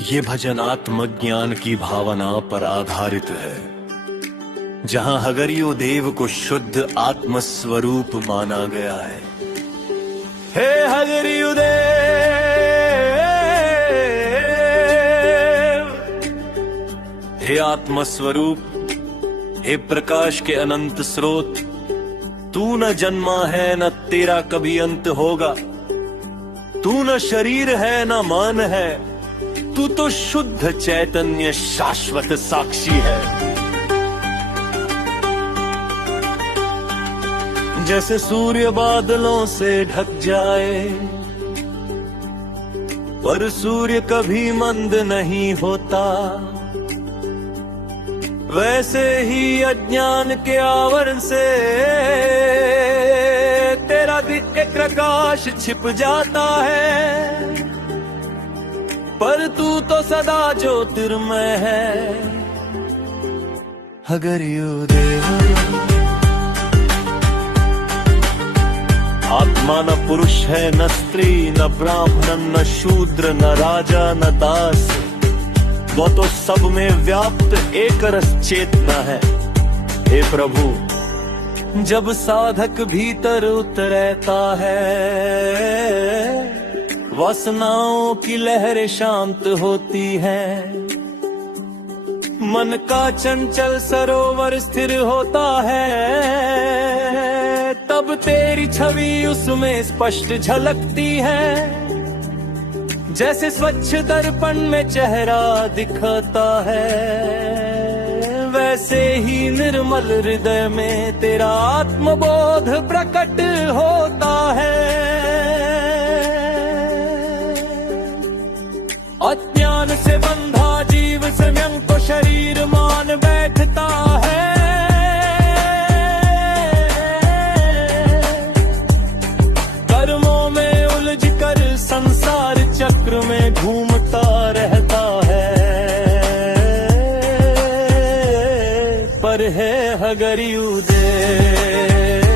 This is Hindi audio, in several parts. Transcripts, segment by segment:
ये भजन आत्मज्ञान की भावना पर आधारित है, जहां हगरियो देव को शुद्ध आत्म स्वरूप माना गया है। हे हगरियो देव, हे आत्म स्वरूप, हे प्रकाश के अनंत स्रोत, तू न जन्मा है न तेरा कभी अंत होगा। तू न शरीर है न मान है, तू तो शुद्ध चैतन्य शाश्वत साक्षी है। जैसे सूर्य बादलों से ढक जाए, पर सूर्य कभी मंद नहीं होता, वैसे ही अज्ञान के आवरण से तेरा दिव्य प्रकाश छिप जाता है। पर तू तो सदा ज्योतिर्मय है। हगरियो देव, आत्मा न पुरुष है, न स्त्री, न ब्राह्मण, न शूद्र, न राजा, न दास, वो तो सब में व्याप्त एक रस चेतना है। हे प्रभु, जब साधक भीतर उतरता है, वासनाओं की लहरें शांत होती हैं, मन का चंचल सरोवर स्थिर होता है, तब तेरी छवि उसमें स्पष्ट झलकती है। जैसे स्वच्छ दर्पण में चेहरा दिखता है, वैसे ही निर्मल हृदय में तेरा आत्मबोध प्रकट होता है। अज्ञान से बंधा जीव स्वयं को शरीर मान बैठता है, कर्मों में उलझ कर संसार चक्र में घूमता रहता है। पर है हगरियो देव,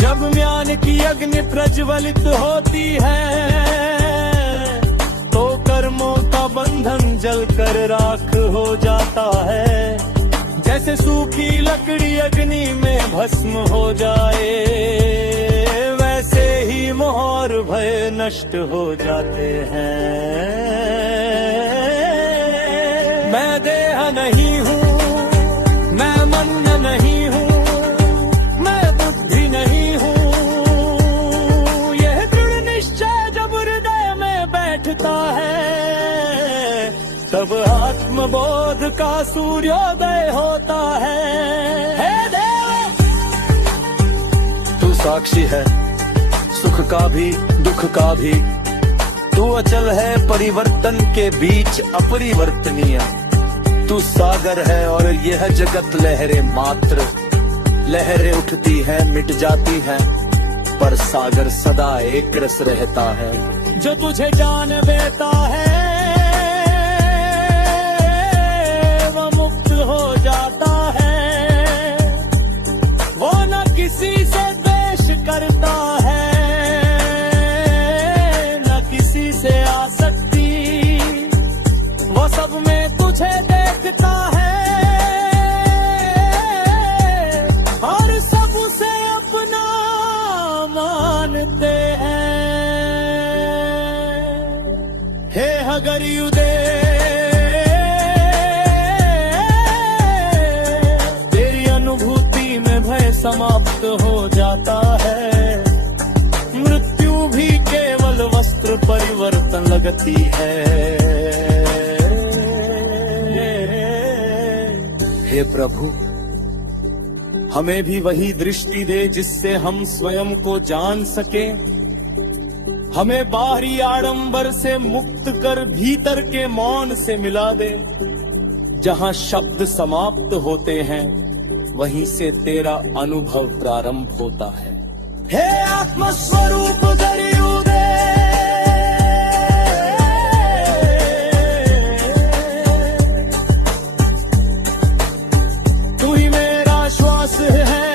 जब ज्ञान की अग्नि प्रज्वलित होती है, तो कर्मों का बंधन जलकर राख हो जाता है। जैसे सूखी लकड़ी अग्नि में भस्म हो जाए, वैसे ही मोह और भय नष्ट हो जाते हैं। मैं देह नहीं हूँ, मैं मन नहीं हूँ, मैं बुद्धि नहीं हूँ, यह दृढ़ निश्चय जब हृदय में बैठता है, तब आत्मबोध का सूर्योदय होता है। हे देव, तू साक्षी है, सुख का भी दुख का भी, तू अचल है परिवर्तन के बीच अपरिवर्तनीय। तू सागर है और यह जगत लहरें मात्र, लहरें उठती हैं मिट जाती हैं, पर सागर सदा एक रस रहता है। जो तुझे जान लेता है वो मुक्त हो जाता है, वो न किसी से द्वेष करता है, से आसक्ति, वो सब में तुझे देखता है, और सब उसे अपना मानते हैं। हे हगरियो देव, तेरी अनुभूति में भय समाप्त हो जाता है, मृत्यु भी केवल वस्त्र परिवर्तन लगती है। हे प्रभु, हमें भी वही दृष्टि दे जिससे हम स्वयं को जान सके। हमें बाहरी आडंबर से मुक्त कर भीतर के मौन से मिला दे। जहां शब्द समाप्त होते हैं, वहीं से तेरा अनुभव प्रारंभ होता है। हे आत्मस्वरूप हगरियो देव, तू ही मेरा श्वास है,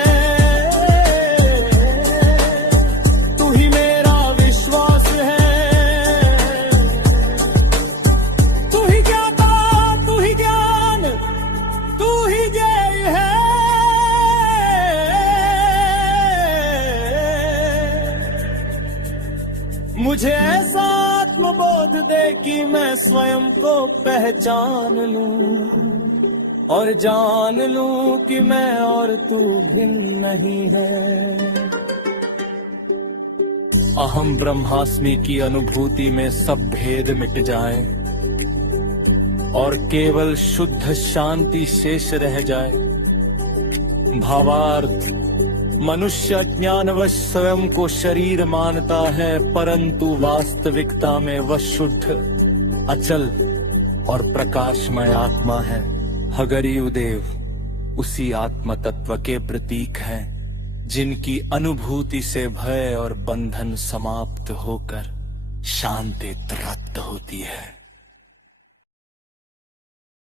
तू ही मेरा विश्वास है, मुझे ऐसा आत्मबोध दे कि मैं स्वयं को पहचान लूं और जान लूं कि मैं और तू भिन्न नहीं है। अहम ब्रह्मास्मि की अनुभूति में सब भेद मिट जाए और केवल शुद्ध शांति शेष रह जाए। भावार्थ, मनुष्य ज्ञानवश स्वयं को शरीर मानता है, परंतु वास्तविकता में वह शुद्ध, अचल और प्रकाशमय आत्मा है। हगरीयुदेव उसी आत्म तत्व के प्रतीक हैं, जिनकी अनुभूति से भय और बंधन समाप्त होकर शांति प्राप्त होती है।